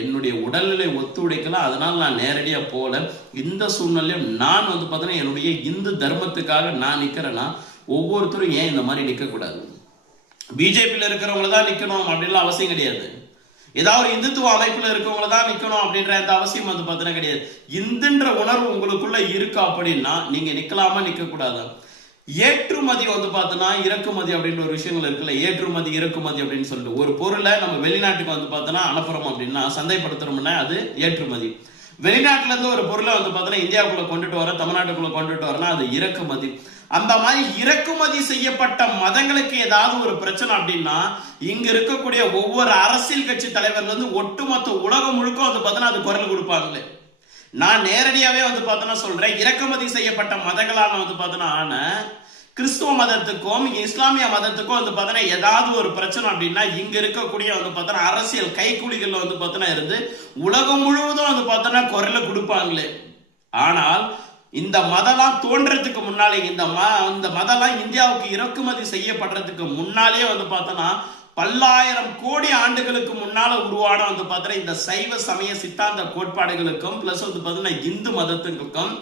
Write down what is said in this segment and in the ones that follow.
என்னுடைய உடல்நிலை ஒத்துழைக்கலாம், அதனால நான் நேரடியா போல. இந்த சூழ்நிலையும் நான் பார்த்தீங்கன்னா என்னுடைய இந்து தர்மத்துக்காக நான் நிக்கிறேன்னா ஒவ்வொருத்தரும் ஏன் இந்த மாதிரி நிக்க கூடாது? பிஜேபியில் இருக்கிறவங்கள தான் நிக்கணும் அப்படின்லாம் அவசியம் கிடையாது. ஏதாவது இந்துத்துவ அமைப்புல இருக்கவங்கள தான் நிக்கணும் அப்படின்ற அந்த அவசியம் பார்த்தீங்கன்னா கிடையாது. இந்துன்ற உணர்வு உங்களுக்குள்ள இருக்கு அப்படின்னா நீங்க நிக்கலாமா நிக்க கூடாது? ஏற்றுமதி பார்த்தோன்னா இறக்குமதி அப்படின்ற ஒரு விஷயங்கள் இருக்குல்ல, ஏற்றுமதி இறக்குமதி அப்படின்னு சொல்லிட்டு ஒரு பொருளை நம்ம வெளிநாட்டுக்கு பார்த்தோன்னா அனுப்புறோம் அப்படின்னா சந்தைப்படுத்துறோம்னா அது ஏற்றுமதி. வெளிநாட்டுல இருந்து ஒரு பொருளை பார்த்தோன்னா இந்தியாவுக்குள்ள கொண்டுட்டு வர, தமிழ்நாட்டுக்குள்ள கொண்டுட்டு வரனா அது இறக்குமதி. அந்த மாதிரி இறக்குமதி செய்யப்பட்ட மதங்களுக்கு ஏதாவது ஒரு பிரச்சனை அப்படின்னா இங்க இருக்கக்கூடிய ஒவ்வொரு அரசியல் கட்சி தலைவர்ல இருந்து ஒட்டுமொத்த உலகம் முழுக்க பார்த்தோன்னா அது குரல் கொடுப்பாங்களே. நான் நேரடியாவே பார்த்தோன்னா சொல்றேன், இறக்குமதி செய்யப்பட்ட மதங்களான பார்த்தோன்னா ஆன கிறிஸ்துவ மதத்துக்கும் இஸ்லாமிய மதத்துக்கும் பார்த்தோன்னா ஏதாவது ஒரு பிரச்சனை அப்படின்னா இங்க இருக்கக்கூடிய பார்த்தோன்னா அரசியல் கைக்கூலிகள் பார்த்தோன்னா இருந்து உலகம் முழுவதும் பார்த்தோன்னா குரல கொடுப்பாங்களே. ஆனால் இந்த மதம்லாம் தோன்றதுக்கு முன்னாலே இந்த மதம்லாம் இந்தியாவுக்கு இறக்குமதி செய்யப்படுறதுக்கு முன்னாலே பார்த்தோன்னா பல்லாயிரம் கோடி ஆண்டுகளுக்கு முன்னால உருவான பார்த்தோன்னா இந்த சைவ சமய சித்தாந்த கோட்பாடுகளுக்கும் பிளஸ் பார்த்தோன்னா இந்து மதத்துக்கும்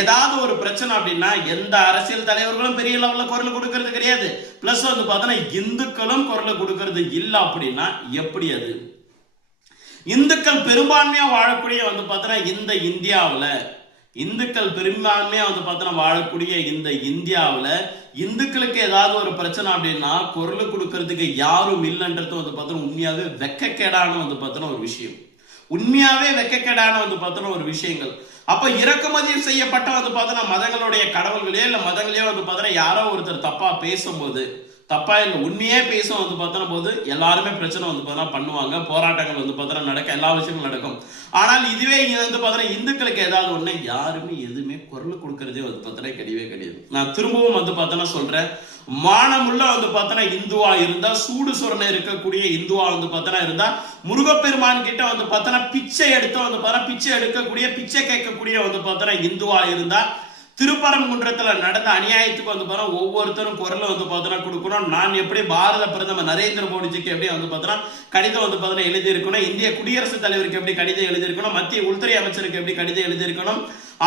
ஏதாவது ஒரு பிரச்சனை அப்படின்னா எந்த அரசியல் தலைவர்களும் பெரிய லெவல்ல குரல் கொடுக்கறது கிடையாது. பிளஸ் பார்த்தோன்னா இந்துக்களும் குரல் கொடுக்கறது இல்லை அப்படின்னா எப்படி அது? இந்துக்கள் பெரும்பான்மையா வாழக்கூடிய பார்த்தோன்னா இந்த இந்தியாவில் இந்துக்கள் பெரும்பான்மையா பார்த்தோன்னா வாழக்கூடிய இந்த இந்தியாவில் இந்துக்களுக்கு ஏதாவது ஒரு பிரச்சனை அப்படின்னா குரல் கொடுக்கறதுக்கு யாரும் இல்லைன்றது பார்த்தோன்னா உண்மையாவே வெக்கக்கேடான பார்த்தோன்னா ஒரு விஷயம். உண்மையாவே வெக்கக்கேடான பார்த்தோன்னா ஒரு விஷயங்கள். அப்ப இறக்குமதி செய்யப்பட்ட பார்த்தோன்னா மதங்களுடைய கடவுள்களே இல்ல மதங்களே பார்த்தோன்னா யாரோ ஒருத்தர் தப்பா பேசும்போது, தப்பா இல்லை உண்மையே பேசும் பார்த்தோன்னா போது எல்லாருமே பிரச்சனை பார்த்தோன்னா பண்ணுவாங்க, போராட்டங்கள் பார்த்தோன்னா நடக்க, எல்லா விஷயங்களும் நடக்கும். ஆனால் இதுவே பார்த்தோன்னா இந்துக்களுக்கு ஏதாவது ஒண்ணு யாருமே எதுவுமே குரல் கொடுக்கறதே பார்த்தோன்னா கிடையவே கிடையாது. நான் திரும்பவும் பார்த்தோன்னா சொல்றேன், மானமுள்ள பார்த்தோன்னா இந்துவா இருந்தா, சூடு சொரணை இருக்கக்கூடிய இந்துவா பார்த்தோன்னா இருந்தா, முருகப்பெருமான் கிட்ட பார்த்தோன்னா பிச்சை எடுத்து பார்த்தோன்னா பிச்சை எடுக்கக்கூடிய பிச்சை கேட்கக்கூடிய பார்த்தோன்னா இந்துவா இருந்தா, திருப்பரங்குன்றத்துல நடந்த அநியாயத்துக்கு பார்த்தோன்னா ஒவ்வொருத்தரும் குரல் பார்த்தோன்னா கொடுக்கணும். நான் எப்படி பாரத பிரதமர் நரேந்திர மோடிஜிக்கு எப்படி பார்த்தோன்னா கடிதம் பார்த்தோன்னா எழுதி இருக்கணும், இந்திய குடியரசுத் தலைவருக்கு எப்படி கடிதம் எழுதி இருக்கணும், மத்திய உள்துறை அமைச்சருக்கு எப்படி கடிதம் எழுதி இருக்கணும்,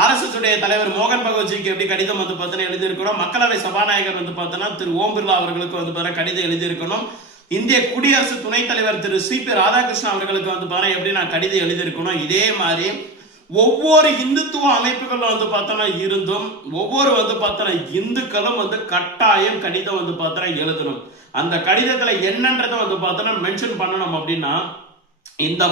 RSS உடைய தலைவர் மோகன் பகவத்ஜிக்கு எப்படி கடிதம் பார்த்தோன்னா எழுதி இருக்கணும், மக்களவை சபாநாயகர் பார்த்தோன்னா திரு ஓம் பிர்லா அவர்களுக்கு பார்த்தோன்னா கடிதம் எழுதி இருக்கணும், இந்திய குடியரசு துணைத் தலைவர் திரு CP ராதாகிருஷ்ணன் அவர்களுக்கு பார்த்தோன்னா எப்படி நான் கடிதம் எழுதி இருக்கணும். இதே மாதிரி ஒவ்வொரு இந்துத்துவ அமைப்புகள் பார்த்தோன்னா இருந்தும் ஒவ்வொரு பார்த்தோன்னா இந்துக்களும் கட்டாயம் கடிதம் பார்த்தோன்னா எழுதணும். அந்த கடிதத்துல என்னன்றதை பார்த்தோன்னா மென்ஷன் பண்ணணும் அப்படின்னா இந்த